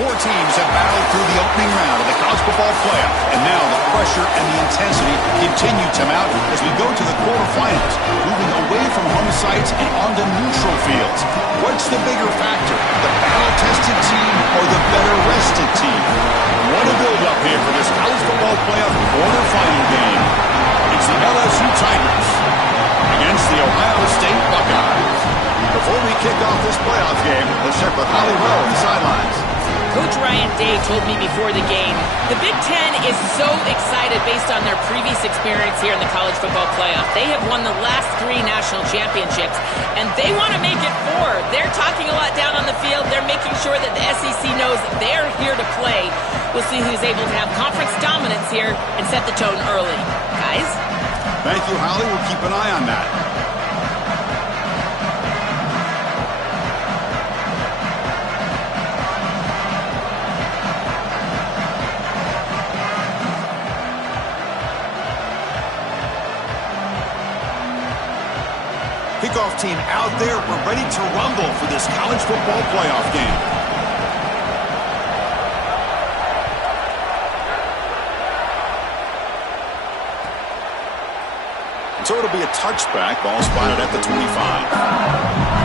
Four teams have battled through the opening round of the college football playoff, and now the pressure and the intensity continue to mount as we go to the quarterfinals, moving away from home sites and onto neutral fields. What's the bigger factor, the battle-tested team or the better-rested team? What a build-up here for this college football playoff quarterfinal game. It's the LSU Tigers against the Ohio State Buckeyes. Before we kick off this playoff game, let's check with Holly Rowe on the sidelines. Coach Ryan Day told me before the game, the Big Ten is so excited based on their previous experience here in the college football playoff. They have won the last 3 national championships, and they want to make it 4. They're talking a lot down on the field. They're making sure that the SEC knows they're here to play. We'll see who's able to have conference dominance here and set the tone early. Guys? Thank you, Holly. We'll keep an eye on that. Kickoff team out there. We're ready to rumble for this college football playoff game. So it'll be a touchback. Ball spotted at the 25.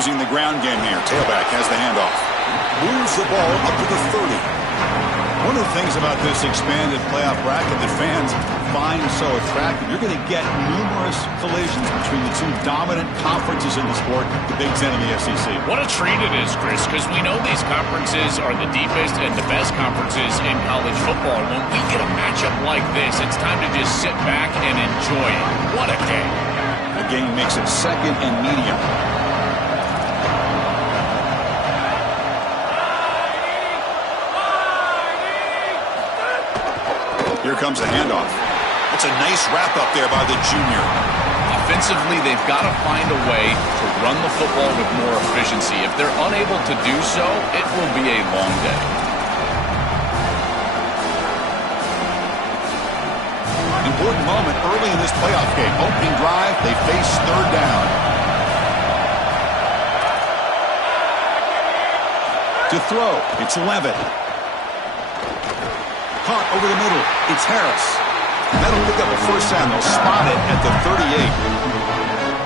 Using the ground game here. Tailback has the handoff. Moves the ball up to the 30. One of the things about this expanded playoff bracket that fans find so attractive, you're going to get numerous collisions between the two dominant conferences in the sport, the Big Ten and the SEC. What a treat it is, Chris, because we know these conferences are the deepest and the best conferences in college football. When we get a matchup like this, it's time to just sit back and enjoy it. What a game. The game makes it second and medium. Here comes a handoff. It's a nice wrap-up there by the junior. Offensively, they've got to find a way to run the football with more efficiency. If they're unable to do so, it will be a long day. Important moment early in this playoff game. Opening drive, they face third down. To throw, it's Levitt. Caught over the middle. It's Harris. That'll pick up a first down. They'll spot it at the 38.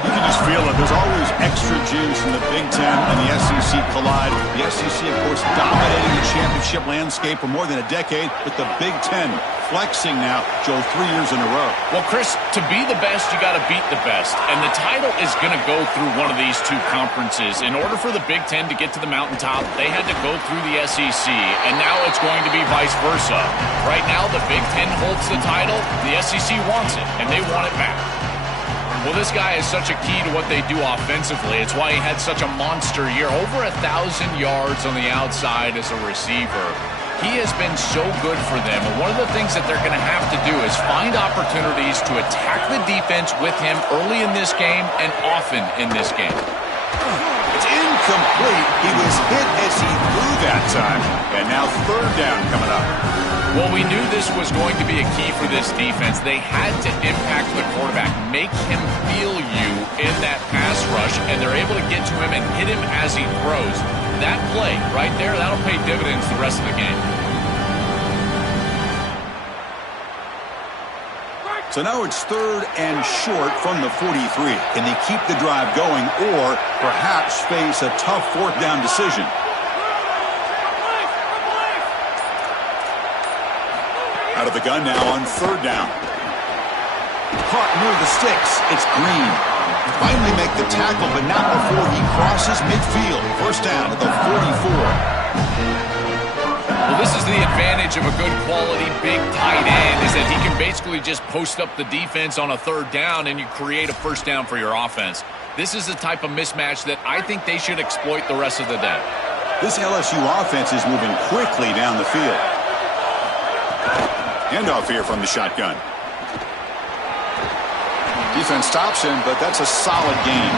You can just feel it. There's always extra juice in the Big Ten and the SEC collide. The SEC, of course, dominating the championship landscape for more than a decade, with the Big Ten flexing now, Joe, 3 years in a row. Well, Chris, to be the best, you got to beat the best. And the title is going to go through one of these two conferences. In order for the Big Ten to get to the mountaintop, they had to go through the SEC. And now it's going to be vice versa. Right now, the Big Ten holds the title. The SEC wants it, and they want it back. Well, this guy is such a key to what they do offensively. It's why he had such a monster year. Over 1,000 yards on the outside as a receiver. He has been so good for them. And one of the things that they're going to have to do is find opportunities to attack the defense with him early in this game and often in this game. It's incomplete. He was hit as he threw that time. And now third down coming up. Well, we knew this was going to be a key for this defense. They had to impact the quarterback, make him feel you in that pass rush, and they're able to get to him and hit him as he throws. That play right there, that'll pay dividends the rest of the game. So now it's third and short from the 43. Can they keep the drive going or perhaps face a tough fourth down decision? Out of the gun now on third down. Caught near the sticks. It's Green. Finally make the tackle, but not before he crosses midfield. First down at the 44. Well, This is the advantage of a good quality big tight end, is that he can basically just post up the defense on a third down and you create a first down for your offense. This is the type of mismatch that I think they should exploit the rest of the day. This LSU offense is moving quickly down the field. Handoff here from the shotgun. Defense stops him, but that's a solid gain.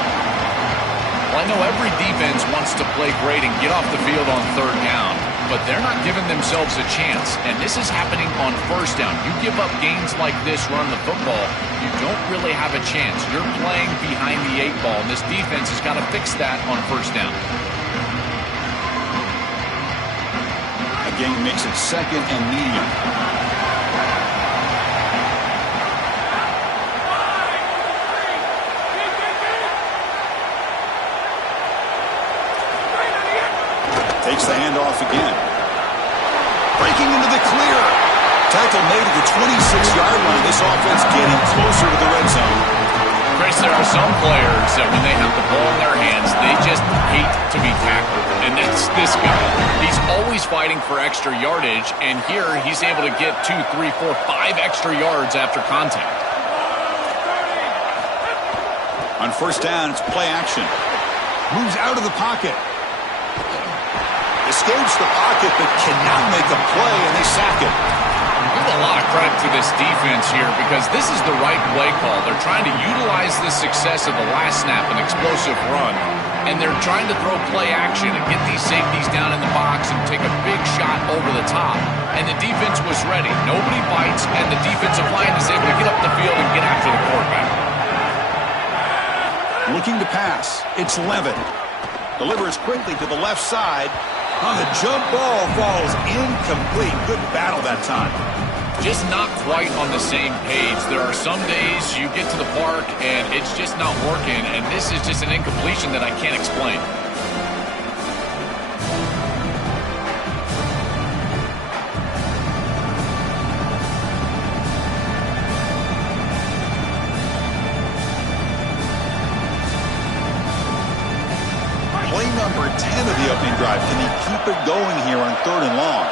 Well, I know every defense wants to play great and get off the field on third down, but they're not giving themselves a chance, and this is happening on first down. You give up gains like this running the football, you don't really have a chance. You're playing behind the 8 ball, and this defense has got to fix that on first down. A gain makes it second and medium. Takes the handoff again. Breaking into the clear. Tackle made at the 26-yard line. This offense getting closer to the red zone. Chris, there are some players that when they have the ball in their hands, they just hate to be tackled. And that's this guy. He's always fighting for extra yardage, and here he's able to get 2, 3, 4, 5 extra yards after contact. On first down, it's play action. Moves out of the pocket. Escapes the pocket, but cannot make a play, and they sack it. Give a lot of credit to this defense here because this is the right play call. They're trying to utilize the success of the last snap, an explosive run, and they're trying to throw play action and get these safeties down in the box and take a big shot over the top. And the defense was ready. Nobody bites, and the defensive line is able to get up the field and get after the quarterback. Looking to pass. It's Levin. Delivers quickly to the left side. On the jump ball falls incomplete. Good battle that time. Just not quite on the same page. There are some days you get to the park and it's just not working, and this is just an incompletion that I can't explain. Play number 10 of the opening drive. Can he keep it going here on 3rd and long?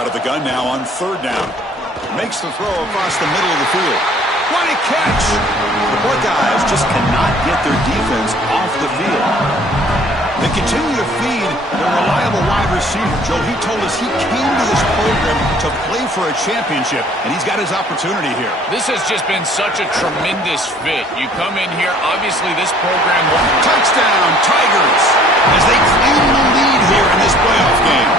Out of the gun now on 3rd down. Makes the throw across the middle of the field. What a catch! The Buckeyes just cannot get their defense off the field. They continue to feed their reliable wide receiver. Joe, he told us he came to this program to play for a championship, and he's got his opportunity here. This has just been such a tremendous fit. You come in here, obviously this program will... Touchdown, Tigers, as they claim the lead here in this playoff game.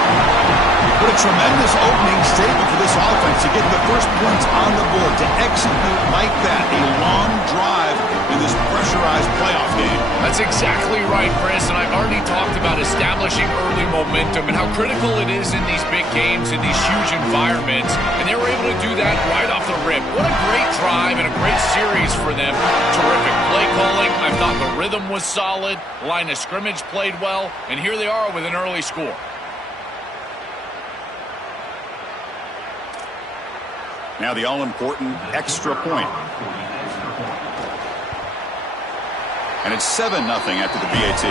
What a tremendous opening statement for this offense to get the first points on the board, to execute like that, a long drive in this pressurized playoff game. That's exactly right, Chris, and I've already talked about establishing early momentum and how critical it is in these big games, in these huge environments, and they were able to do that right off the rip. What a great drive and a great series for them. Terrific play calling. I thought the rhythm was solid, line of scrimmage played well, and here they are with an early score. Now the all-important extra point. And it's 7-0 after the PAT.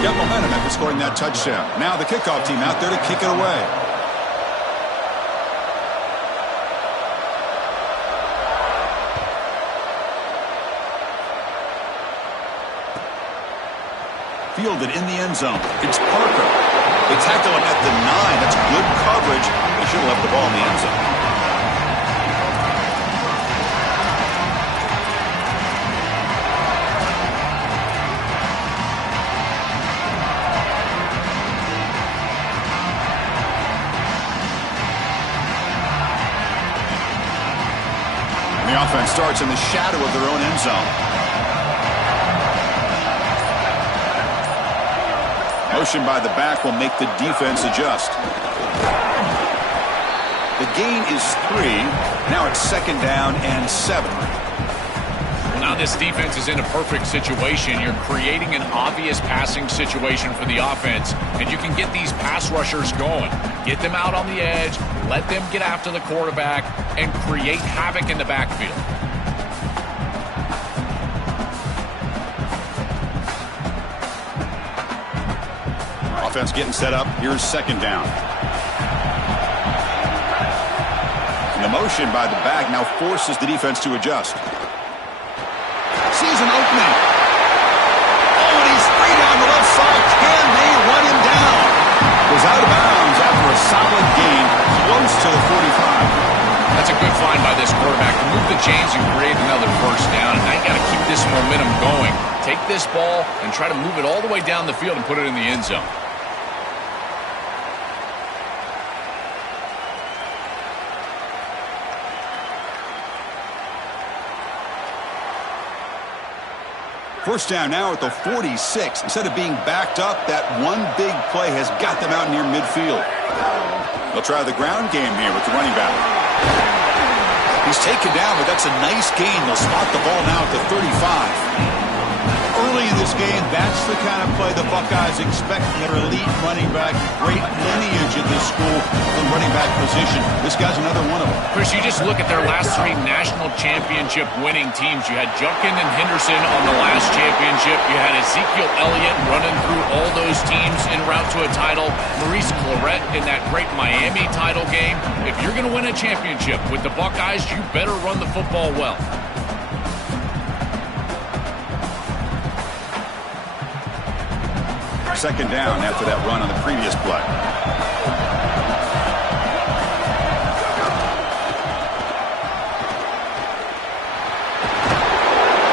Got momentum after scoring that touchdown. Now the kickoff team out there to kick it away. Fielded in the end zone. It's Parker. They tackle him at the 9. That's good coverage. They should have left the ball in the end zone. The offense starts in the shadow of their own end zone. Motion by the back will make the defense adjust. The gain is 3. Now it's 2nd down and 7. Now this defense is in a perfect situation. You're creating an obvious passing situation for the offense, and you can get these pass rushers going. Get them out on the edge, let them get after the quarterback, and create havoc in the backfield. Offense getting set up. Here's 2nd down. And the motion by the back now forces the defense to adjust. Sees an opening. Oh, and he's free down the left side. Can they run him down? Goes out of bounds after a solid gain, close to the 45. That's a good find by this quarterback to move the chains and create another 1st down. And now you got to keep this momentum going. Take this ball and try to move it all the way down the field and put it in the end zone. First down now at the 46. Instead of being backed up, that one big play has got them out near midfield. They'll try the ground game here with the running back. He's taken down, but that's a nice gain. They'll spot the ball now at the 35. Early in this game, that's the kind of play the Buckeyes expect from their elite running back. Great lineage in this school, the running back position. This guy's another one of them. Chris, you just look at their last 3 national championship winning teams. You had Junkin and Henderson on the last championship. You had Ezekiel Elliott running through all those teams en route to a title. Maurice Clarett in that great Miami title game. If you're going to win a championship with the Buckeyes, you better run the football well. Second down after that run on the previous play.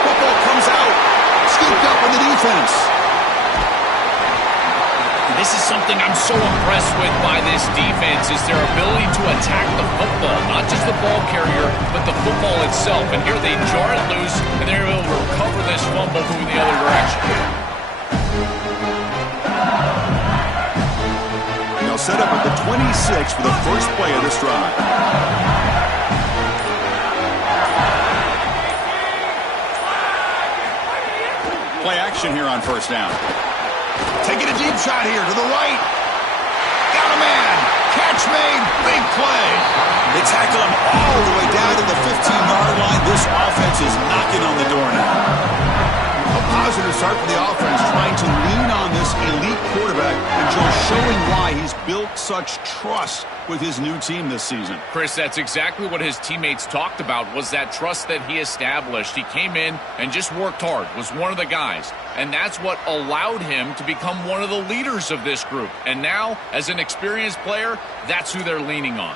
Football comes out. Scooped up in the defense. This is something I'm so impressed with by this defense is their ability to attack the football. Not just the ball carrier, but the football itself. And here they jar it loose, and they're able to recover this fumble moving the other direction. Set up at the 26 for the first play of this drive. Play action here on 1st down. Taking a deep shot here to the right. Got a man. Catch made. Big play. They tackle him all the way down to the 15-yard line. This offense is knocking on the door now. A positive start for the offense, trying to lean on this elite quarterback and just showing why he's built such trust with his new team this season. Chris, that's exactly what his teammates talked about, was that trust that he established. He came in and just worked hard, was one of the guys. And that's what allowed him to become one of the leaders of this group. And now, as an experienced player, that's who they're leaning on.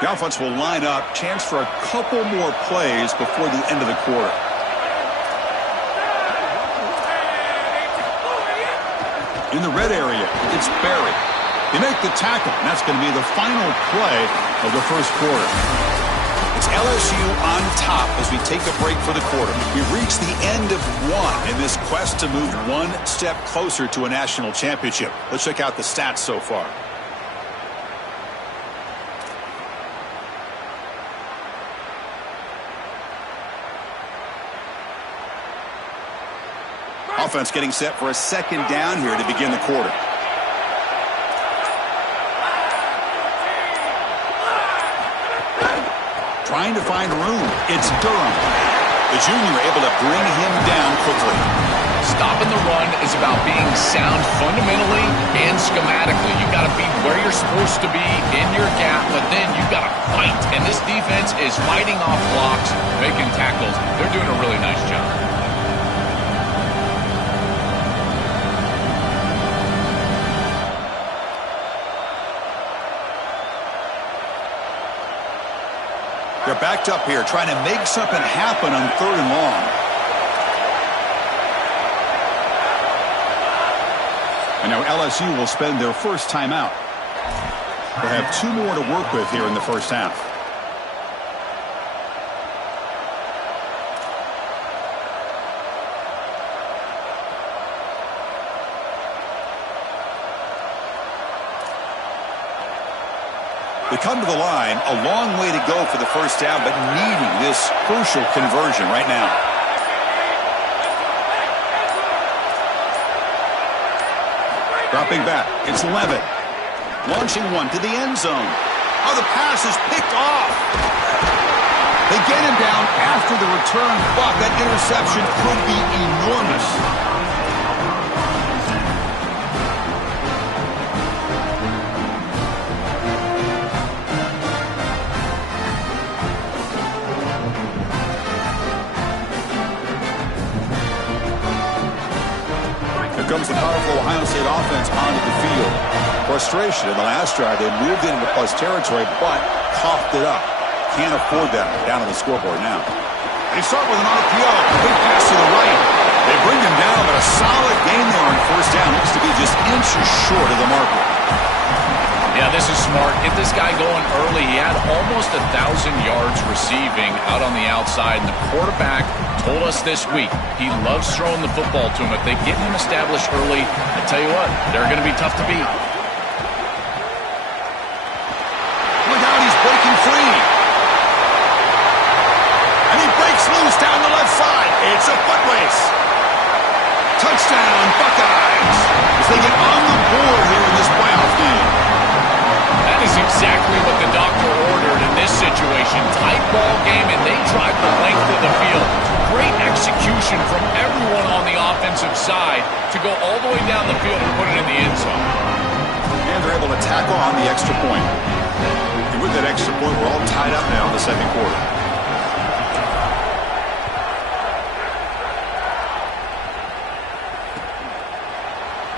The offense will line up. Chance for a couple more plays before the end of the quarter. In the red area, it's Barry. They make the tackle, and that's going to be the final play of the first quarter. It's LSU on top as we take a break for the quarter. We've reached the end of one in this quest to move one step closer to a national championship. Let's check out the stats so far. Offense getting set for a 2nd down here to begin the quarter. Trying to find room. It's Durham. The junior able to bring him down quickly. Stopping the run is about being sound fundamentally and schematically. You got to be where you're supposed to be in your gap, but then you got to fight. And this defense is fighting off blocks, making tackles. They're doing a really nice job. They're backed up here, trying to make something happen on 3rd and long. And now LSU will spend their first timeout. They have 2 more to work with here in the first half. They come to the line, a long way to go for the first down, but needing this crucial conversion right now. Dropping back, it's Levitt. Launching one to the end zone. Oh, the pass is picked off. They get him down after the return, but that interception could be enormous. Here comes the powerful Ohio State offense onto the field. Frustration in the last drive. They moved into plus territory, but coughed it up. Can't afford that down on the scoreboard now. They start with an RPO. Big pass to the right. They bring him down, but a solid gain there on first down. Looks to be just inches short of the marker. Yeah, this is smart. Get this guy going early. He had almost 1,000 yards receiving out on the outside. And the quarterback told us this week he loves throwing the football to him. If they get him established early, I tell you what, they're going to be tough to beat. Look out, he's breaking free. And he breaks loose down the left side. It's a foot race. Touchdown, Buckeyes, as they get on the board here in this playoff game. That is exactly what the doctor ordered in this situation. Tight ball game, and they drive the length of the field. Great execution from everyone on the offensive side to go all the way down the field and put it in the end zone. And they're able to tackle on the extra point. And with that extra point, we're all tied up now in the second quarter.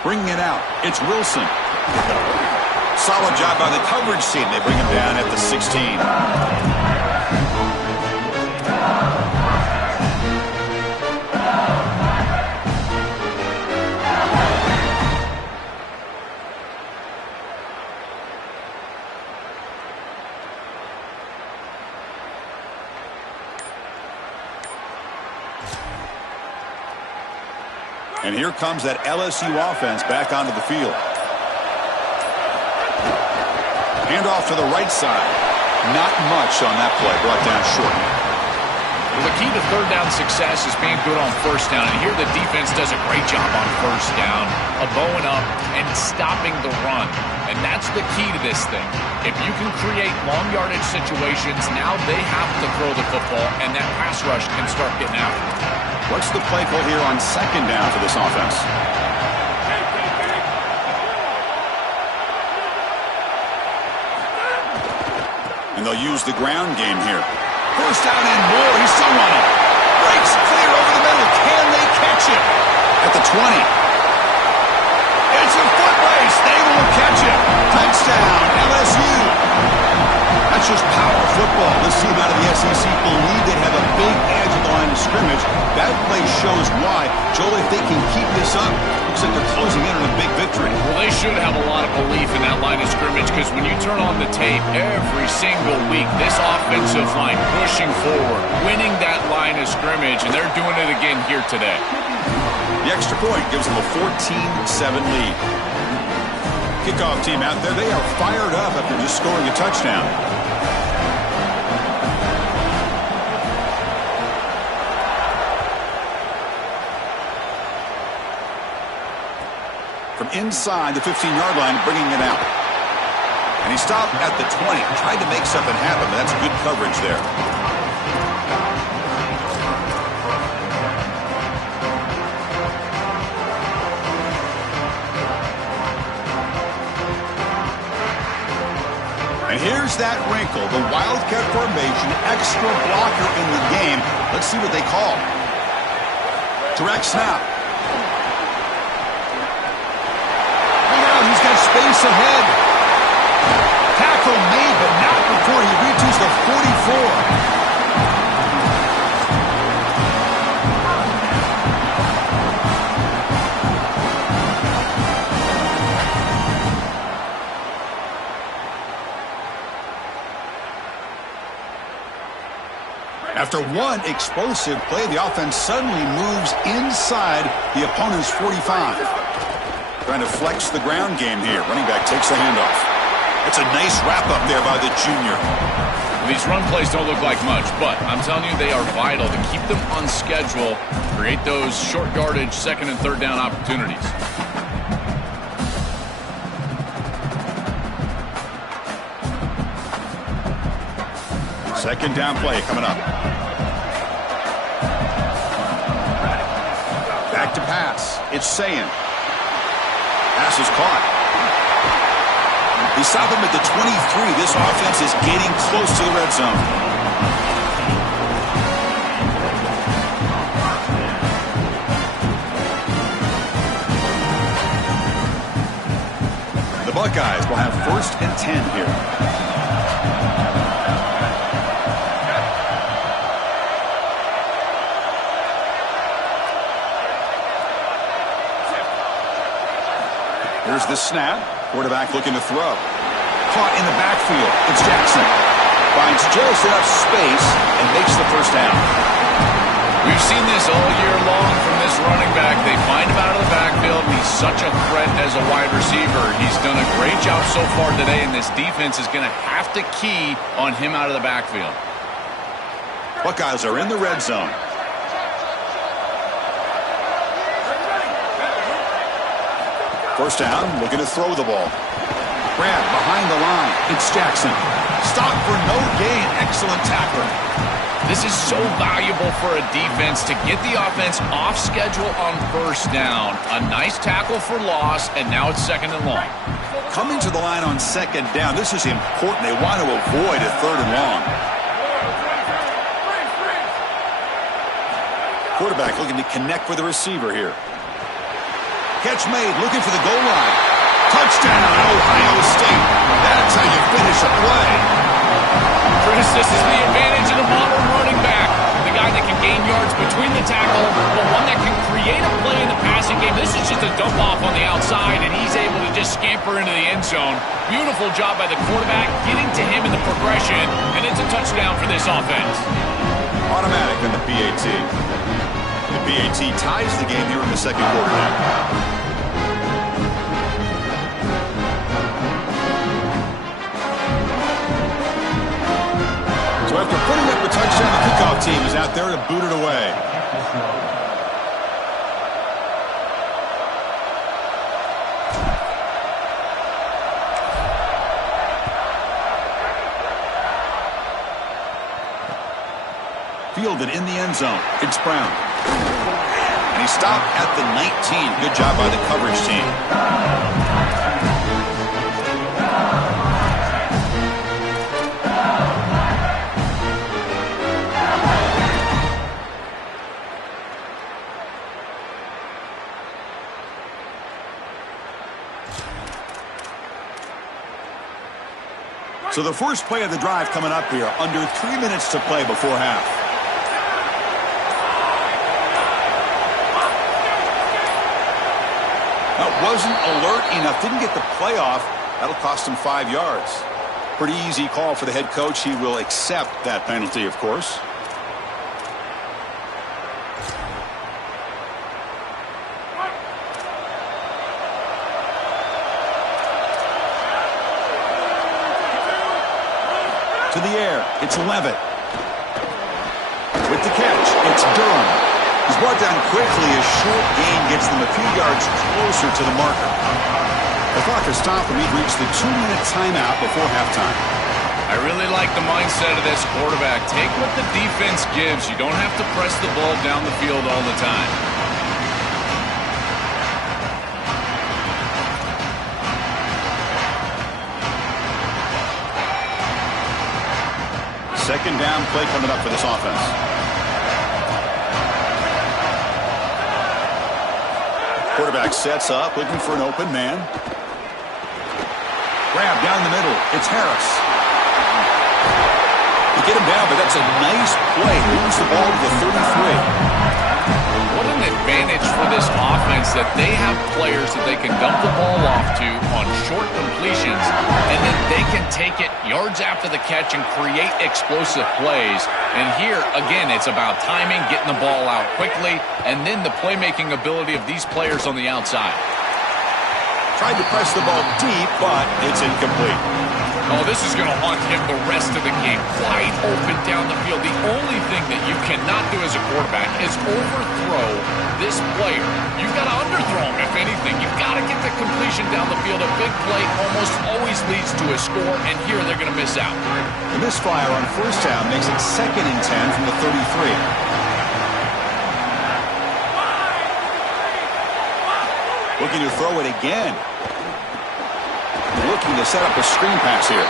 Bringing it out, it's Wilson. Solid job by the coverage team. They bring him down at the 16. And here comes that LSU offense back onto the field. Handoff to the right side. Not much on that play. Brought down short. Well, the key to third down success is being good on first down. And here the defense does a great job on first down, bowing up and stopping the run. And that's the key to this thing. If you can create long yardage situations, now they have to throw the football, and that pass rush can start getting after it. What's the play call here on second down for this offense? And they'll use the ground game here. First down and more. He's still running. Breaks clear over the middle. Can they catch him? At the 20. It's a foot race. They will catch him. Touchdown, LSU. That's just power football. This team out of the SEC believe they have a big edge at the line of scrimmage. That play shows why. Joel, if they can keep this up, looks like they're closing in on a big victory. Well, they should have a lot of belief in that line of scrimmage, because when you turn on the tape every single week, this offensive line pushing forward, winning that line of scrimmage, and they're doing it again here today. The extra point gives them a 14-7 lead. Kickoff team out there, they are fired up after just scoring a touchdown. From inside the 15-yard line, bringing it out. And he stopped at the 20. Tried to make something happen, but that's good coverage there. And here's that wrinkle, the Wildcat formation, extra blocker in the game. Let's see what they call. Direct snap. He's got space ahead. Tackle made, but not before he reaches the 44. After one explosive play, the offense suddenly moves inside the opponent's 45. Trying to flex the ground game here. Running back takes the handoff. It's a nice wrap-up there by the junior. These run plays don't look like much, but I'm telling you, they are vital to keep them on schedule, create those short yardage second and third down opportunities. Second down play coming up. Back to pass. It's Sayin. Pass is caught. They stop him at the 23. This offense is getting close to the red zone. The Buckeyes will have 1st and 10 here. Here's the snap. Quarterback looking to throw. Caught in the backfield. It's Jackson. Finds just enough space and makes the first down. We've seen this all year long from this running back. They find him out of the backfield. He's such a threat as a wide receiver. He's done a great job so far today, and this defense is going to have to key on him out of the backfield. Buckeyes are in the red zone. First down, looking to throw the ball. Grab behind the line. It's Jackson. Stop for no gain. Excellent tackler. This is so valuable for a defense to get the offense off schedule on first down. A nice tackle for loss, and now it's second and long. Coming to the line on second down, this is important. They want to avoid a third and long. Quarterback looking to connect with the receiver here. Catch made, looking for the goal line. Touchdown, Ohio State. That's how you finish a play. Chris, this is the advantage of the modern running back. The guy that can gain yards between the tackle, but one that can create a play in the passing game. This is just a dump off on the outside, and he's able to just scamper into the end zone. Beautiful job by the quarterback, getting to him in the progression, and it's a touchdown for this offense. Automatic in the PAT. The PAT ties the game here in the second quarter now. So after putting up the touchdown, the kickoff team is out there to boot it away. Fielded in the end zone. It's Brown. And he stopped at the 19. Good job by the coverage team. So the first play of the drive coming up here. Under 3 minutes to play before half. That wasn't alert enough. Didn't get the play off. That'll cost him 5 yards. Pretty easy call for the head coach. He will accept that penalty, of course. To the air. It's Levitt. With the catch, it's Durham. He's brought down quickly. A short gain gets them a few yards closer to the marker. The clock has stopped and we've reached the 2-minute timeout before halftime. I really like the mindset of this quarterback. Take what the defense gives. You don't have to press the ball down the field all the time. Second down play coming up for this offense. Quarterback sets up, looking for an open man. Grab down the middle. It's Harris. You get him down, but that's a nice play. Moves the ball to the 33. What an advantage for this offense that they have players that they can dump the ball off to on short completions, and then they can take it yards after the catch and create explosive plays. And here, again, it's about timing, getting the ball out quickly, and then the playmaking ability of these players on the outside. Tried to press the ball deep, but it's incomplete. Oh, this is going to haunt him the rest of the game. Wide open down the field. The only thing that you cannot do as a quarterback is overthrow this player. You've got to underthrow him, if anything. You've got to get the completion down the field. A big play almost always leads to a score, and here they're going to miss out. The misfire on first down makes it 2nd and 10 from the 33. Looking to throw it again. Looking to set up a screen pass here.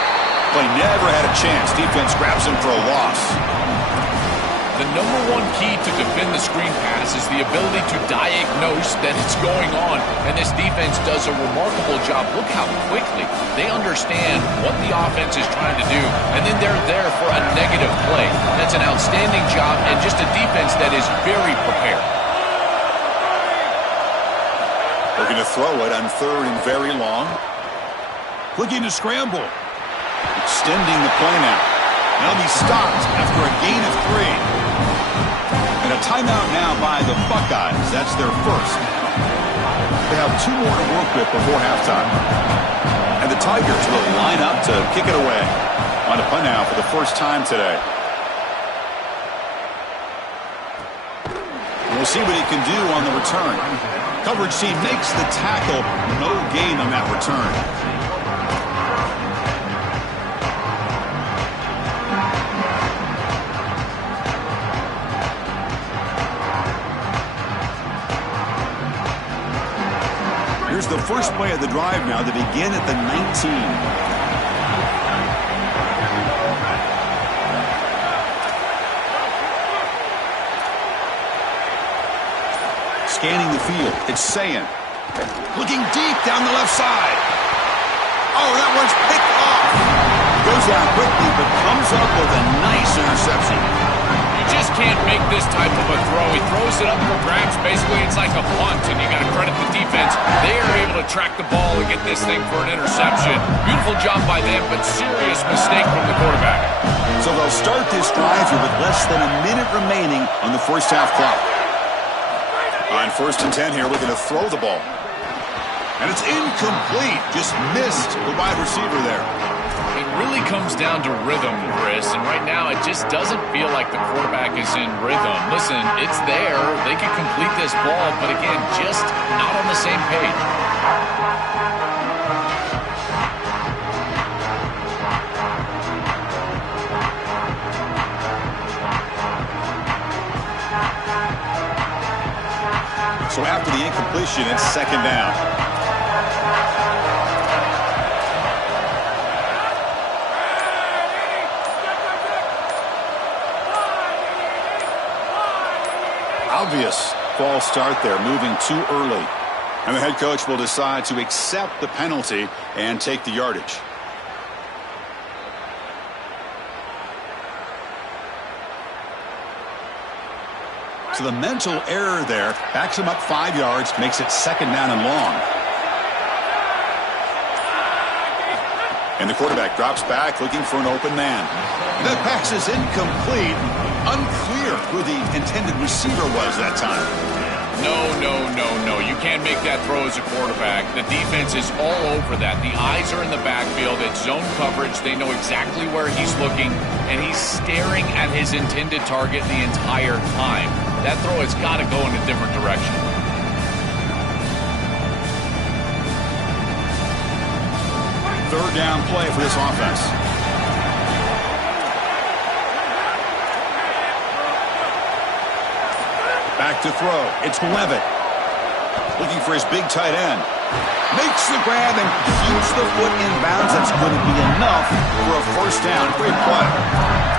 Play never had a chance. Defense grabs him for a loss. The number one key to defend the screen pass is the ability to diagnose that it's going on. And this defense does a remarkable job. Look how quickly they understand what the offense is trying to do. And then they're there for a negative play. That's an outstanding job and just a defense that is very prepared. Looking to throw it on 3rd and very long. Looking to scramble. Extending the play now. Now be stopped after a gain of 3. And a timeout now by the Buckeyes. That's their first. They have 2 more to work with before halftime. And the Tigers will line up to kick it away. On a punt now for the first time today. We'll see what he can do on the return. Coverage team makes the tackle. No gain on that return. Here's the first play of the drive now to begin at the 19. Scanning the field, it's Sayan. Looking deep down the left side. Oh, that one's picked off. Goes down quickly, but comes up with a nice interception. You just can't make this type of a throw. He throws it up for grabs. Basically, it's like a punt, and you got to credit the defense. They are able to track the ball and get this thing for an interception. Beautiful job by them, but serious mistake from the quarterback. So they'll start this drive here with less than a minute remaining on the first half clock. On 1st and 10 here, looking to throw the ball. And it's incomplete. Just missed the wide receiver there. It really comes down to rhythm, Chris, and right now it just doesn't feel like the quarterback is in rhythm. Listen, it's there. They can complete this ball, but again, just not on the same page. So after the incompletion, it's 2nd down. Obvious false start there, moving too early. And the head coach will decide to accept the penalty and take the yardage. So the mental error there backs him up 5 yards, makes it 2nd down and long. And the quarterback drops back looking for an open man. And that pass is incomplete. Unclear who the intended receiver was that time. No. You can't make that throw as a quarterback. The defense is all over that. The eyes are in the backfield. It's zone coverage. They know exactly where he's looking, and he's staring at his intended target the entire time. That throw has got to go in a different direction. Third down play for this offense. Back to throw. It's Levitt. Looking for his big tight end. Makes the grab and keeps the foot in bounds. That's going to be enough for a first down. Great play.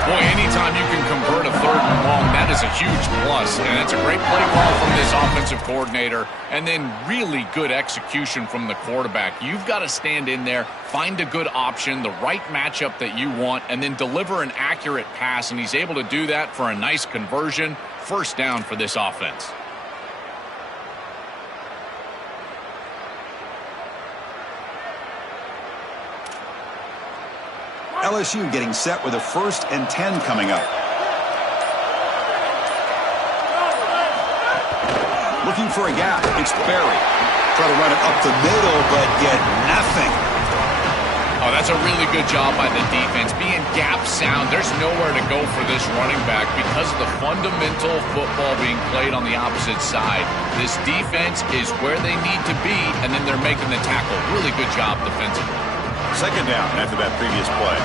Boy, anytime you can convert a 3rd and long, that is a huge plus. And it's a great play call from this offensive coordinator. And then really good execution from the quarterback. You've got to stand in there, find a good option, the right matchup that you want, and then deliver an accurate pass. And he's able to do that for a nice conversion. First down for this offense. LSU getting set with a 1st and 10 coming up. Looking for a gap. It's Berry. Try to run it up the middle, but get nothing. Oh, that's a really good job by the defense. Being gap sound, there's nowhere to go for this running back because of the fundamental football being played on the opposite side. This defense is where they need to be, and then they're making the tackle. Really good job defensively. Second down after that previous play.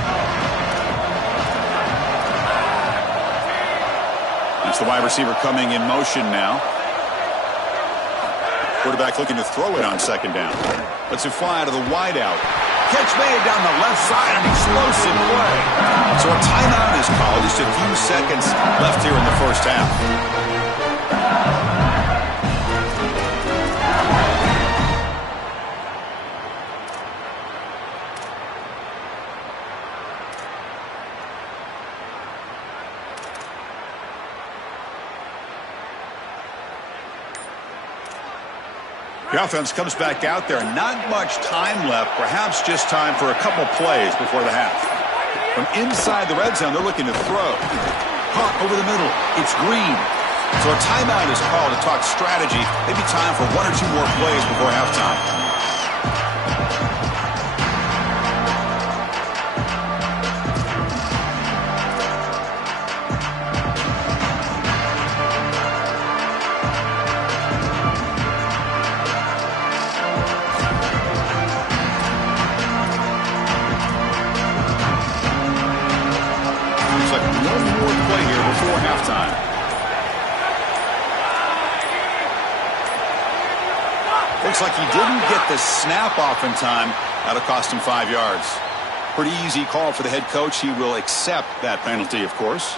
It's the wide receiver coming in motion now. Quarterback looking to throw it on second down. Lets it fly to the wide out. Catch made down the left side, an explosive play. So a timeout is called. Just a few seconds left here in the first half. The offense comes back out there. Not much time left. Perhaps just time for a couple plays before the half. From inside the red zone, they're looking to throw. Caught over the middle. It's Green. So a timeout is called to talk strategy. Maybe time for one or two more plays before halftime. Looks like he didn't get the snap off in time. That'll cost him 5 yards. Pretty easy call for the head coach. He will accept that penalty, of course.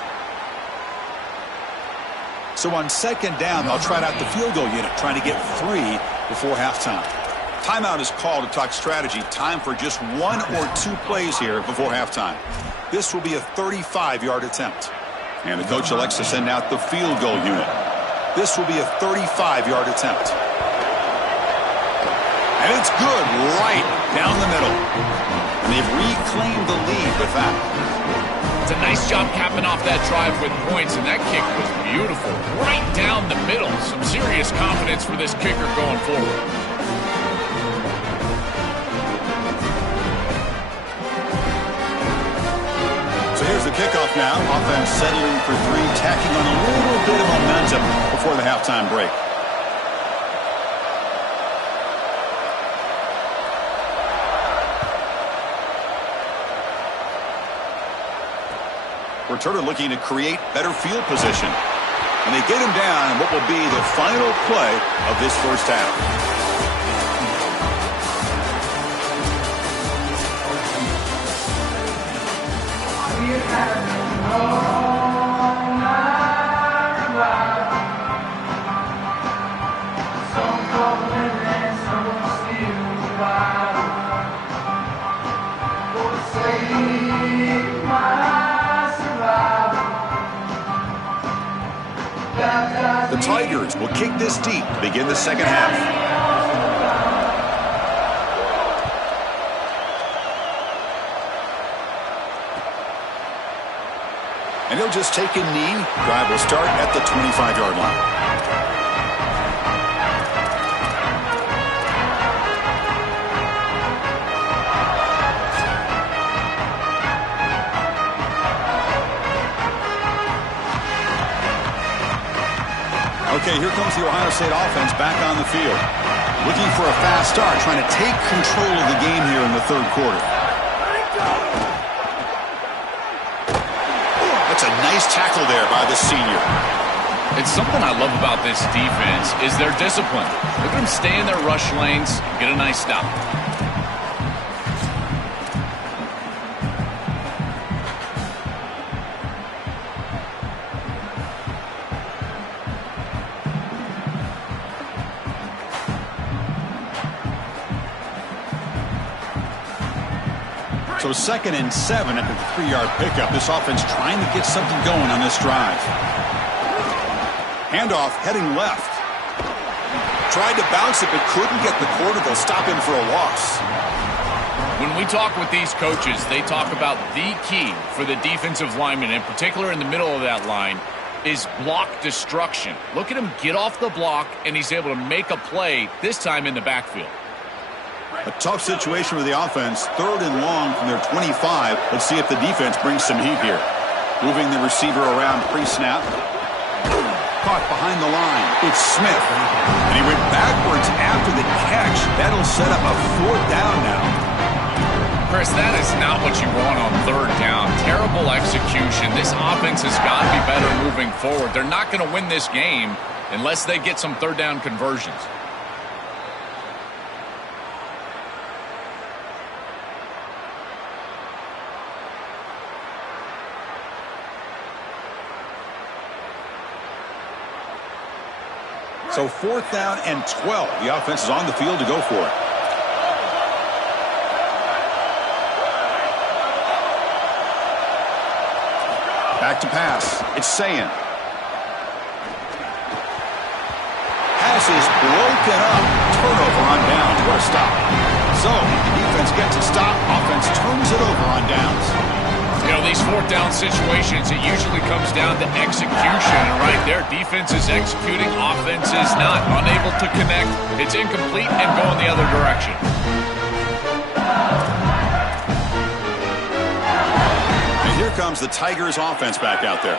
So on second down, they'll try out the field goal unit, trying to get 3 before halftime. Timeout is called to talk strategy. Time for just 1 or 2 plays here before halftime. This will be a 35-yard attempt. And the coach elects to send out the field goal unit. This will be a 35-yard attempt. And it's good right down the middle. And they've reclaimed the lead with that. It's a nice job capping off that drive with points, and that kick was beautiful. Right down the middle. Some serious confidence for this kicker going forward. So here's the kickoff now. Offense settling for 3, tacking on a little bit of momentum before the halftime break. Returner looking to create better field position. And they get him down in what will be the final play of this first half. The Tigers will kick this deep to begin the second half. And he'll just take a knee. Drive will start at the 25-yard line. Okay, here comes the Ohio State offense back on the field. Looking for a fast start, trying to take control of the game here in the third quarter. That's a nice tackle there by the senior. It's something I love about this defense is their discipline. Look at them stay in their rush lanes, get a nice stop. So 2nd and 7 after the 3-yard pickup. This offense trying to get something going on this drive. Handoff heading left. Tried to bounce it but couldn't get the quarter. They'll stop him for a loss. When we talk with these coaches, they talk about the key for the defensive lineman, in particular in the middle of that line, is block destruction. Look at him get off the block, and he's able to make a play, this time in the backfield. A tough situation for the offense. 3rd and long from their 25. Let's see if the defense brings some heat here. Moving the receiver around pre-snap. Caught behind the line. It's Smith. And he went backwards after the catch. That'll set up a 4th down now. Chris, that is not what you want on 3rd down. Terrible execution. This offense has got to be better moving forward. They're not going to win this game unless they get some 3rd down conversions. So 4th down and 12. The offense is on the field to go for it. Back to pass. It's Sayin. Pass is broken up. Turnover on downs. What a stop. So the defense gets a stop. Offense turns it over on downs. You know, these 4th down situations, it usually comes down to execution. And right there, defense is executing, offense is not. Unable to connect. It's incomplete and going the other direction. And here comes the Tigers offense back out there.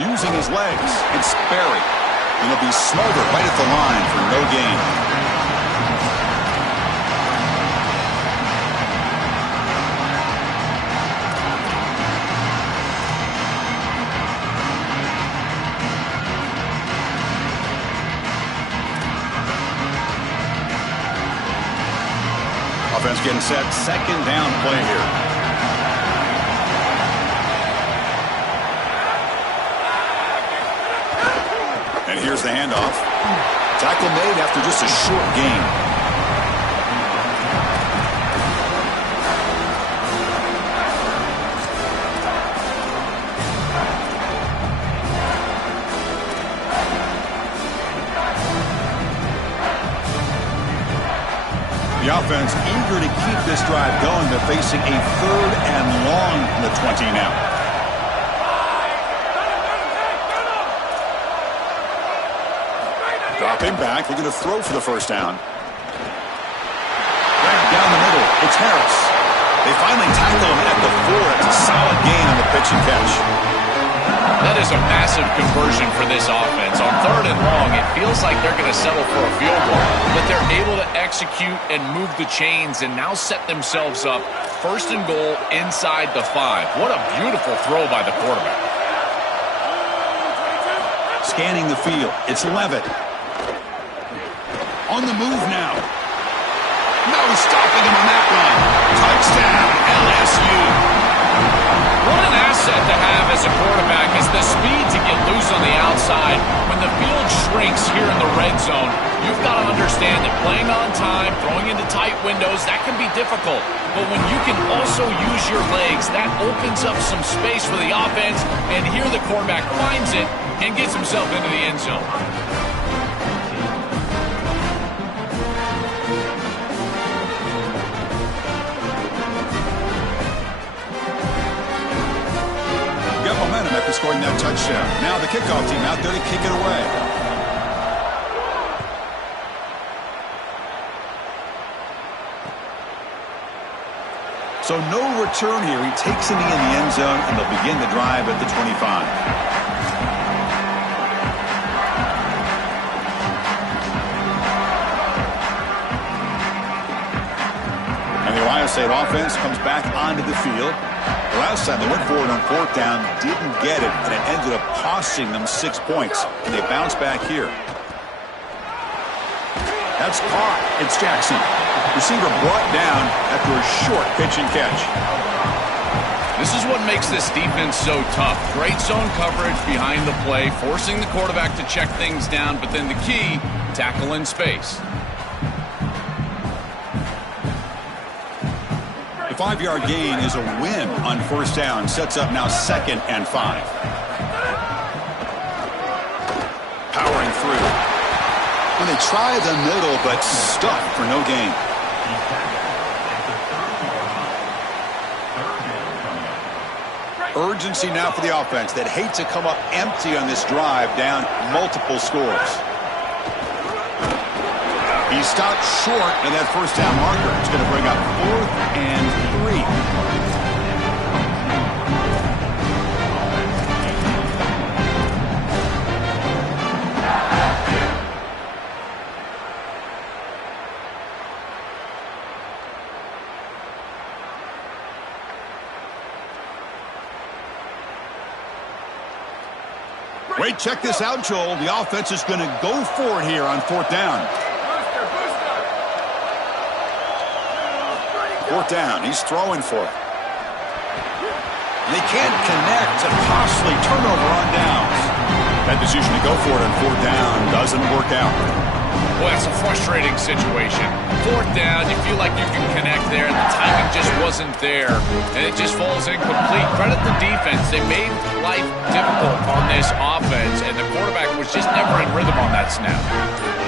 Using his legs, it's Sperry. And he'll be smothered right at the line for no gain. Offense getting set. 2nd down play here. And here's the handoff. Tackle made after just a short gain. The offense eager to keep this drive going. They're facing a 3rd and long from the 20 now. Dropping back, looking to throw for the 1st down. Right down the middle, it's Harris. They finally tackle him at the 4. It's a solid gain on the pitch and catch. That is a massive conversion for this offense. On 3rd and long, it feels like they're going to settle for a field goal, but they're able to execute and move the chains and now set themselves up 1st and goal inside the 5. What a beautiful throw by the quarterback. Scanning the field, it's Levitt. On the move now. No stopping him on that run. Touchdown, LSU. What an asset to have as a quarterback is the speed to get loose on the outside. When the field shrinks here in the red zone, you've got to understand that playing on time, throwing into tight windows, that can be difficult. But when you can also use your legs, that opens up some space for the offense. And here the quarterback finds it and gets himself into the end zone. Momentum after scoring that touchdown. Now the kickoff team out there to kick it away. So no return here. He takes it in the end zone, and they'll begin the drive at the 25. And the Ohio State offense comes back onto the field. Last time they went forward on 4th down, didn't get it, and it ended up costing them 6 points. And they bounce back here. That's caught. It's Jackson. Receiver brought down after a short pitch and catch. This is what makes this defense so tough. Great zone coverage behind the play, forcing the quarterback to check things down, but then the key, tackle in space. The 5-yard gain is a win on 1st down. Sets up now 2nd and 5. Powering through. And they try the middle, but stuck for no gain. Urgency now for the offense that hate to come up empty on this drive, down multiple scores. He stopped short of that first down marker. It's going to bring up 4th and 3. Wait, check this out, Joel. The offense is going to go for it here on 4th down. 4th down. He's throwing for it. They can't connect. A costly turnover on downs. That decision to go for it on 4th down doesn't work out. Well, it's a frustrating situation. 4th down, you feel like you can connect there, and the timing just wasn't there, and it just falls incomplete. Credit the defense. They made life difficult on this offense, and the quarterback was just never in rhythm on that snap.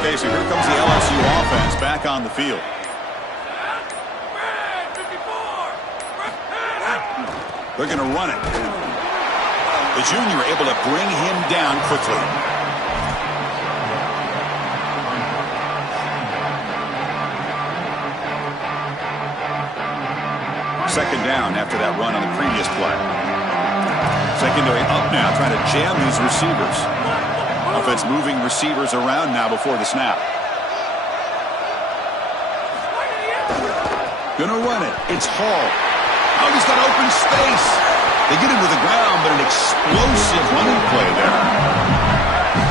Okay, so here comes the LSU offense back on the field. They're going to run it. The junior able to bring him down quickly. Second down after that run on the previous play. Secondary up now, trying to jam these receivers. Offense moving receivers around now before the snap. Gonna run it. It's Hall. Oh, he's got open space. They get him to the ground, but an explosive running play there.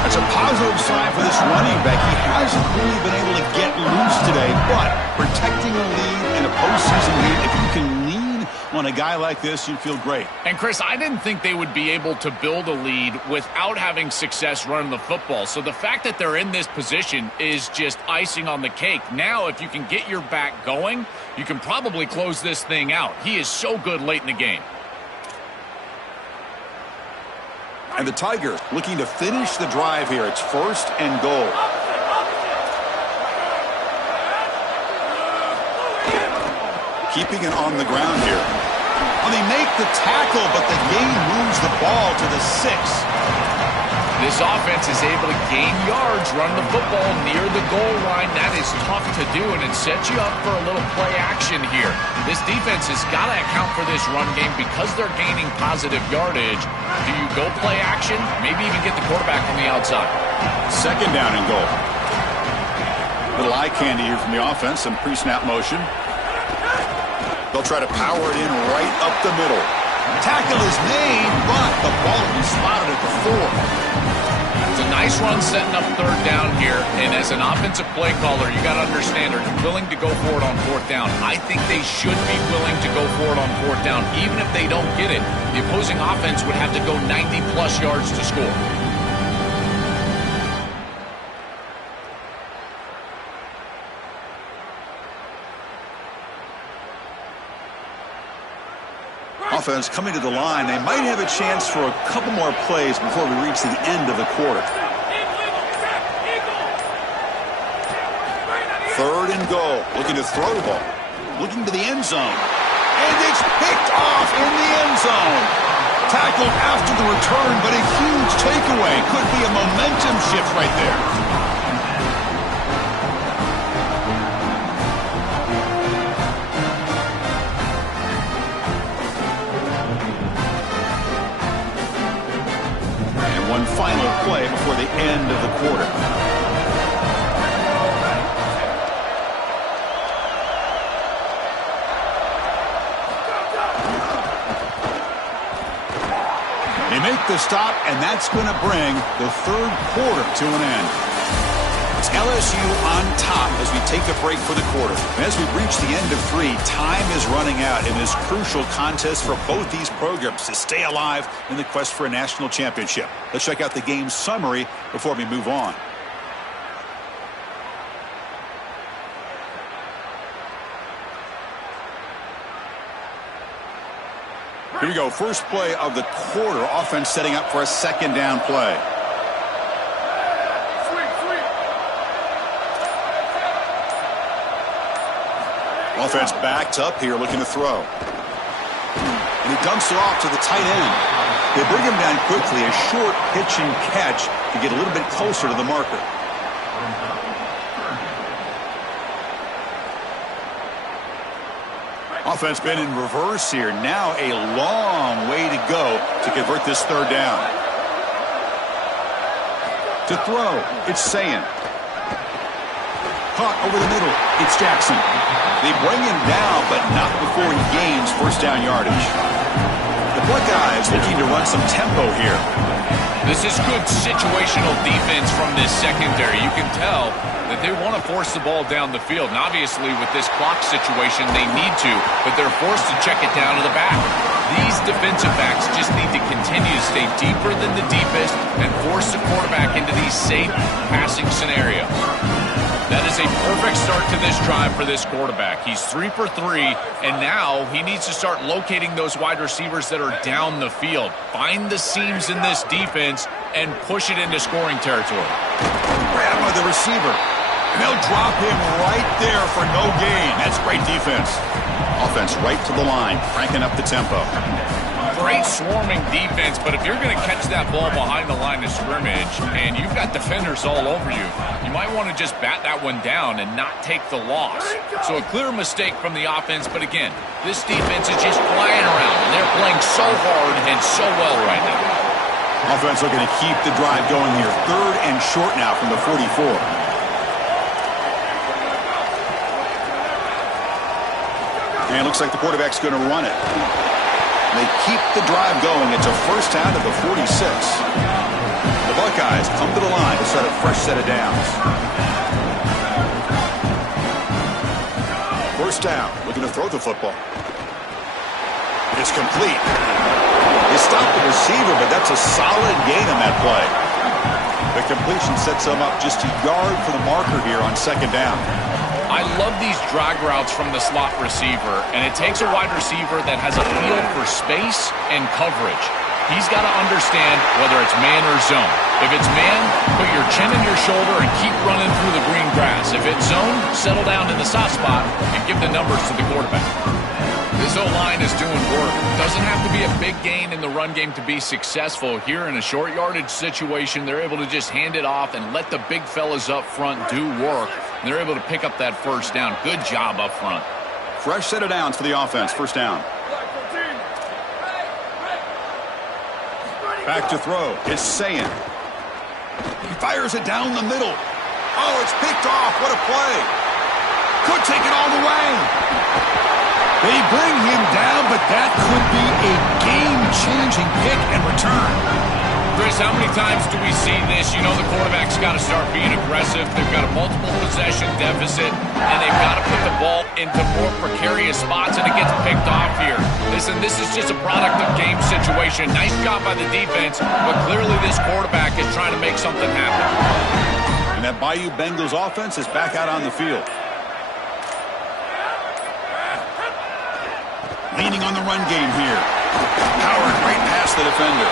That's a positive sign for this running back. He hasn't really been able to get loose today, but protecting a lead in a postseason lead, if you can lean on a guy like this, you feel great. And, Chris, I didn't think they would be able to build a lead without having success running the football. So the fact that they're in this position is just icing on the cake. Now, if you can get your back going, you can probably close this thing out. He is so good late in the game. And the Tiger looking to finish the drive here. It's 1st and goal. Keeping it on the ground here. Well, they make the tackle, but the game moves the ball to the 6. This offense is able to gain yards, run the football near the goal line. That is tough to do, and it sets you up for a little play action here. This defense has got to account for this run game because they're gaining positive yardage. Do you go play action? Maybe even get the quarterback on the outside. Second down and goal. Little eye candy here from the offense, some pre-snap motion. They'll try to power it in right up the middle. Tackle is made, but the ball will be spotted at the 4. It's a nice run setting up 3rd down here, and as an offensive play caller, you got to understand, are you willing to go for it on 4th down? I think they should be willing to go for it on 4th down. Even if they don't get it, the opposing offense would have to go 90-plus yards to score. Offense coming to the line. They might have a chance for a couple more plays before we reach the end of the quarter. 3rd and goal. Looking to throw the ball. Looking to the end zone. And it's picked off in the end zone. Tackled after the return, but a huge takeaway. Could be a momentum shift right there. One final play before the end of the quarter. They make the stop, and that's going to bring the 3rd quarter to an end. It's LSU on top as we take a break for the quarter. And as we reach the end of 3, time is running out in this crucial contest for both these programs to stay alive in the quest for a national championship. Let's check out the game summary before we move on. Here we go. First play of the quarter. Offense setting up for a 2nd down play. Offense backed up here looking to throw. And he dumps it off to the tight end. They bring him down quickly. A short pitch and catch to get a little bit closer to the marker. Offense been in reverse here. Now a long way to go to convert this third down. To throw, it's Sayin. Caught over the middle, it's Jackson. They bring him down, but not before he gains first down yardage. The Buckeyes looking to run some tempo here. This is good situational defense from this secondary. You can tell that they want to force the ball down the field. And obviously, with this clock situation, they need to, but they're forced to check it down to the back. These defensive backs just need to continue to stay deeper than the deepest and force the quarterback into these safe passing scenarios. That is a perfect start to this drive for this quarterback. He's 3 for 3, and now he needs to start locating those wide receivers that are down the field. Find the seams in this defense and push it into scoring territory. Grab by the receiver. And they'll drop him right there for no gain. That's great defense. Offense right to the line, cranking up the tempo. Great swarming defense, but if you're going to catch that ball behind the line of scrimmage and you've got defenders all over you, you might want to just bat that one down and not take the loss. So a clear mistake from the offense, but again, this defense is just flying around, and they're playing so hard and so well right now. Offense looking to keep the drive going here. 3rd and short now from the 44. And it looks like the quarterback's going to run it. They keep the drive going. It's a first down to the 46. The Buckeyes come to the line to set a fresh set of downs. First down, looking to throw the football. It's complete. They stopped the receiver, but that's a solid gain on that play. The completion sets them up just a yard for the marker here on second down. I love these drag routes from the slot receiver, and it takes a wide receiver that has a feel for space and coverage. He's got to understand whether it's man or zone. If it's man, put your chin in your shoulder and keep running through the green grass. If it's zone, settle down in the soft spot and give the numbers to the quarterback. This O-line is doing work. Doesn't have to be a big gain in the run game to be successful. Here in a short yardage situation, they're able to just hand it off and let the big fellas up front do work. And they're able to pick up that first down. Good job up front. Fresh set of downs for the offense. First down. Back to throw. It's Sayin. He fires it down the middle. Oh, it's picked off. What a play. Could take it all the way. They bring him down, but that could be a game-changing pick and return. Chris, how many times do we see this? You know the quarterback's got to start being aggressive. They've got a multiple possession deficit, and they've got to put the ball into more precarious spots, and it gets picked off here. Listen, this is just a product of game situation. Nice job by the defense, but clearly this quarterback is trying to make something happen. And that Bayou Bengals offense is back out on the field. Leaning on the run game here. Powered right past the defender.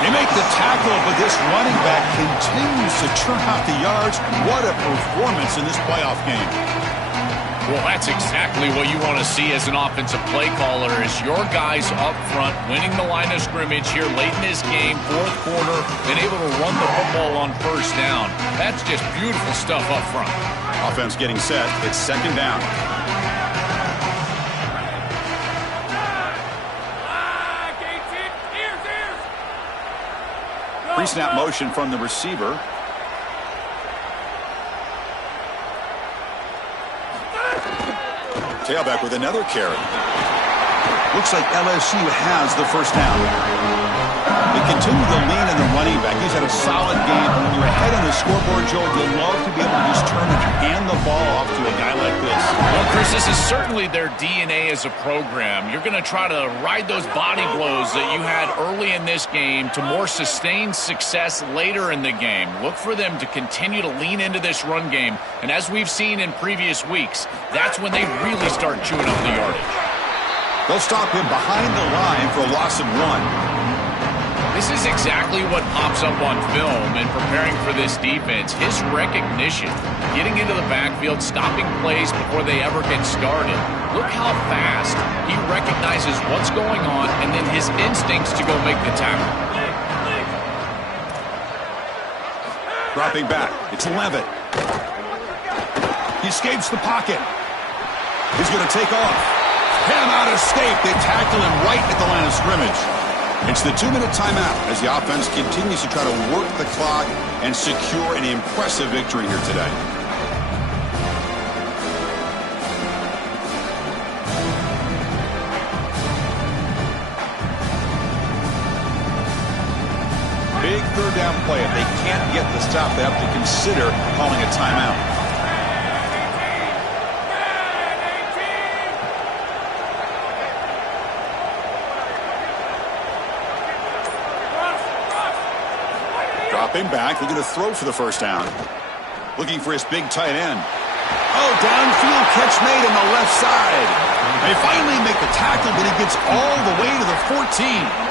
They make the tackle, but this running back continues to churn out the yards. What a performance in this playoff game. Well, that's exactly what you want to see as an offensive play caller, is your guys up front winning the line of scrimmage here late in this game, fourth quarter, and able to run the football on first down. That's just beautiful stuff up front. Offense getting set. It's second down. Pre-snap motion from the receiver. Tailback with another carry. Looks like LSU has the first down. They continue to lean in the running back. He's had a solid game. When you're ahead on the scoreboard, Joe, you'll love to be able to just turn and hand the ball off to a guy like this. Well, Chris, this is certainly their DNA as a program. You're going to try to ride those body blows that you had early in this game to more sustained success later in the game. Look for them to continue to lean into this run game. And as we've seen in previous weeks, that's when they really start chewing up the yardage. They'll stop him behind the line for a loss of 1. This is exactly what pops up on film in preparing for this defense. His recognition, getting into the backfield, stopping plays before they ever get started. Look how fast he recognizes what's going on and then his instincts to go make the tackle. Dropping back. It's Levitt. He escapes the pocket. He's going to take off. Cannot escape. They tackle him right at the line of scrimmage. It's the 2-minute timeout as the offense continues to try to work the clock and secure an impressive victory here today. Big third down play. If they can't get the stop, they have to consider calling a timeout. Dropping back, looking to throw for the first down. Looking for his big tight end. Oh, downfield catch made on the left side. They finally make the tackle, but he gets all the way to the 14.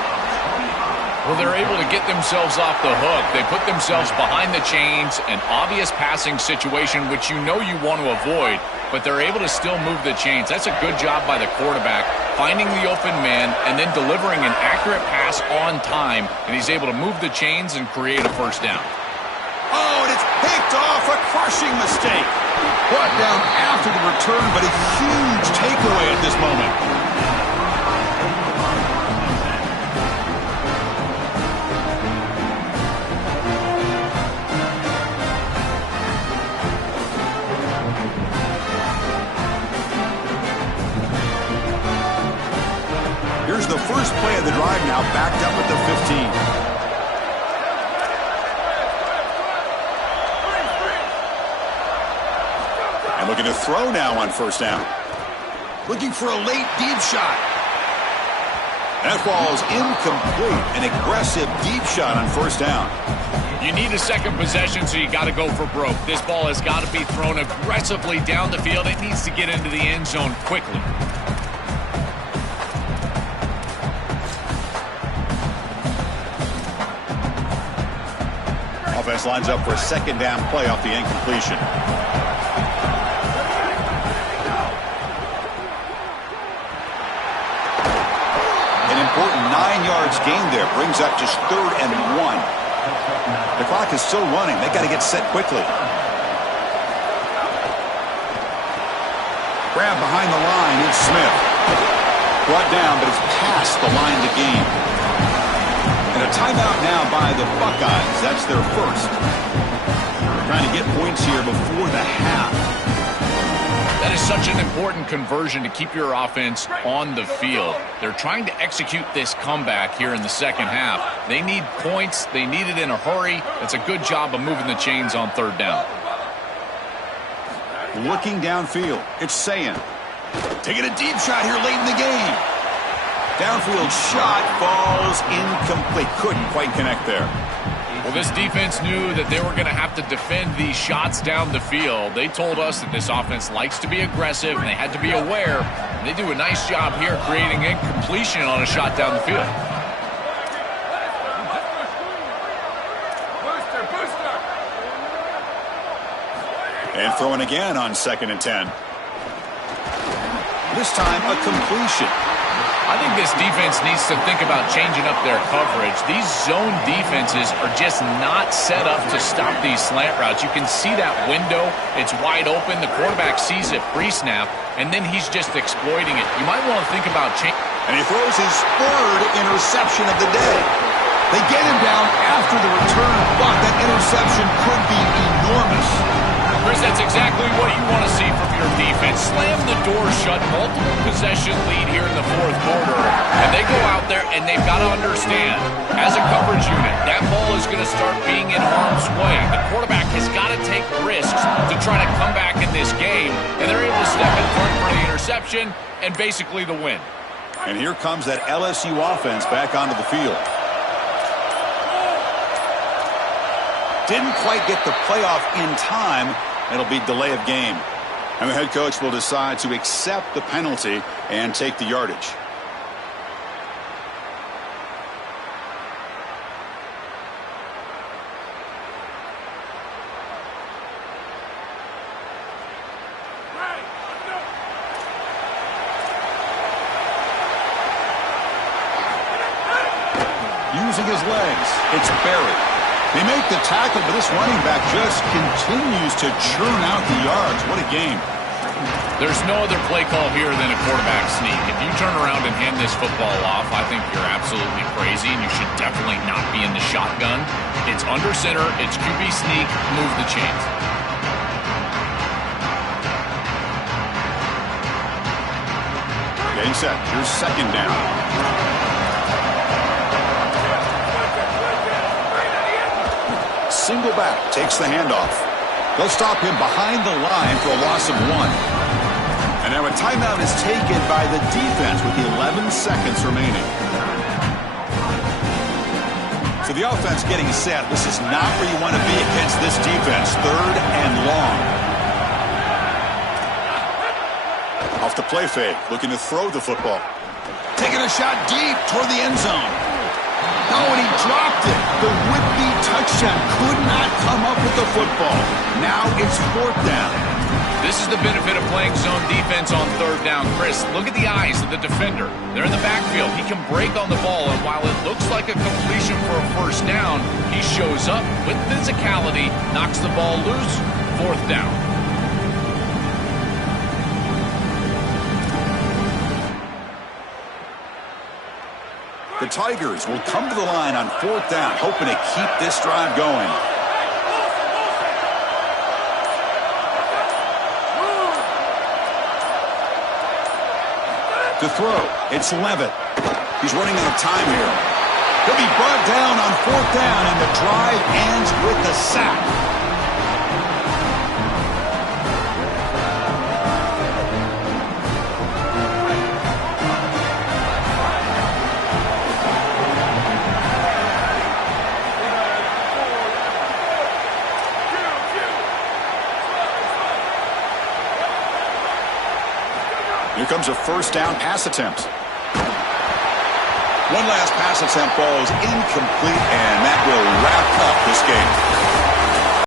Well, they're able to get themselves off the hook. They put themselves behind the chains, an obvious passing situation, which you know you want to avoid, but they're able to still move the chains. That's a good job by the quarterback, finding the open man and then delivering an accurate pass on time, and he's able to move the chains and create a first down. Oh, and it's picked off, a crushing mistake. Brought down after the return, but a huge takeaway at this moment. Here's the first play of the drive now, backed up at the 15. And looking to throw now on first down. Looking for a late deep shot. That ball is incomplete. An aggressive deep shot on first down. You need a second possession, so you got to go for broke. This ball has got to be thrown aggressively down the field. It needs to get into the end zone quickly. Offense lines up for a second down play off the incompletion. An important 9 yards gain there. Brings up just 3rd and 1. The clock is still running. They got to get set quickly. Grab behind the line. It's Smith. Brought down, but it's past the line to gain. And a timeout now by the Buckeyes. That's their first. Trying to get points here before the half. That is such an important conversion to keep your offense on the field. They're trying to execute this comeback here in the second half. They need points. They need it in a hurry. It's a good job of moving the chains on third down. Looking downfield. It's Sayin. Taking a deep shot here late in the game. Downfield shot falls incomplete. Couldn't quite connect there. Well, this defense knew that they were going to have to defend these shots down the field. They told us that this offense likes to be aggressive, and they had to be aware. And they do a nice job here creating incompletion on a shot down the field. And throwing again on 2nd and 10. This time a completion. I think this defense needs to think about changing up their coverage. These zone defenses are just not set up to stop these slant routes. You can see that window. It's wide open. The quarterback sees it pre-snap, and then he's just exploiting it. You might want to think about changing. And he throws his 3rd interception of the day. They get him down after the return, but that interception could be enormous. Chris, that's exactly what you want to see from your defense. Slam the door shut, multiple possession lead here in the 4th quarter. And they go out there and they've got to understand, as a coverage unit, that ball is going to start being in harm's way. The quarterback has got to take risks to try to come back in this game. And they're able to step in front for the interception and basically the win. And here comes that LSU offense back onto the field. Didn't quite get the playoff in time. It'll be delay of game. And the head coach will decide to accept the penalty and take the yardage. Using his legs, it's Barry. They make the tackle, but this running back just continues to churn out the yards. What a game. There's no other play call here than a quarterback sneak. If you turn around and hand this football off, I think you're absolutely crazy, and you should definitely not be in the shotgun. It's under center. It's QB sneak. Move the chains. Getting set. Here's second down. Single back takes the handoff. They'll stop him behind the line for a loss of 1. And now a timeout is taken by the defense with 11 seconds remaining. So the offense getting set. This is not where you want to be against this defense. 3rd and long. Off the play fake, looking to throw the football. Taking a shot deep toward the end zone. Oh, and he dropped it. The would-be touchdown could not come up with the football. Now it's 4th down. This is the benefit of playing zone defense on 3rd down. Chris, look at the eyes of the defender. They're in the backfield. He can break on the ball, and while it looks like a completion for a 1st down, he shows up with physicality, knocks the ball loose, 4th down. The Tigers will come to the line on 4th down, hoping to keep this drive going. To throw, it's Levitt. He's running out of time here. He'll be brought down on 4th down, and the drive ends with the sack. Here comes a 1st down pass attempt. One last pass attempt, ball is incomplete, and that will wrap up this game.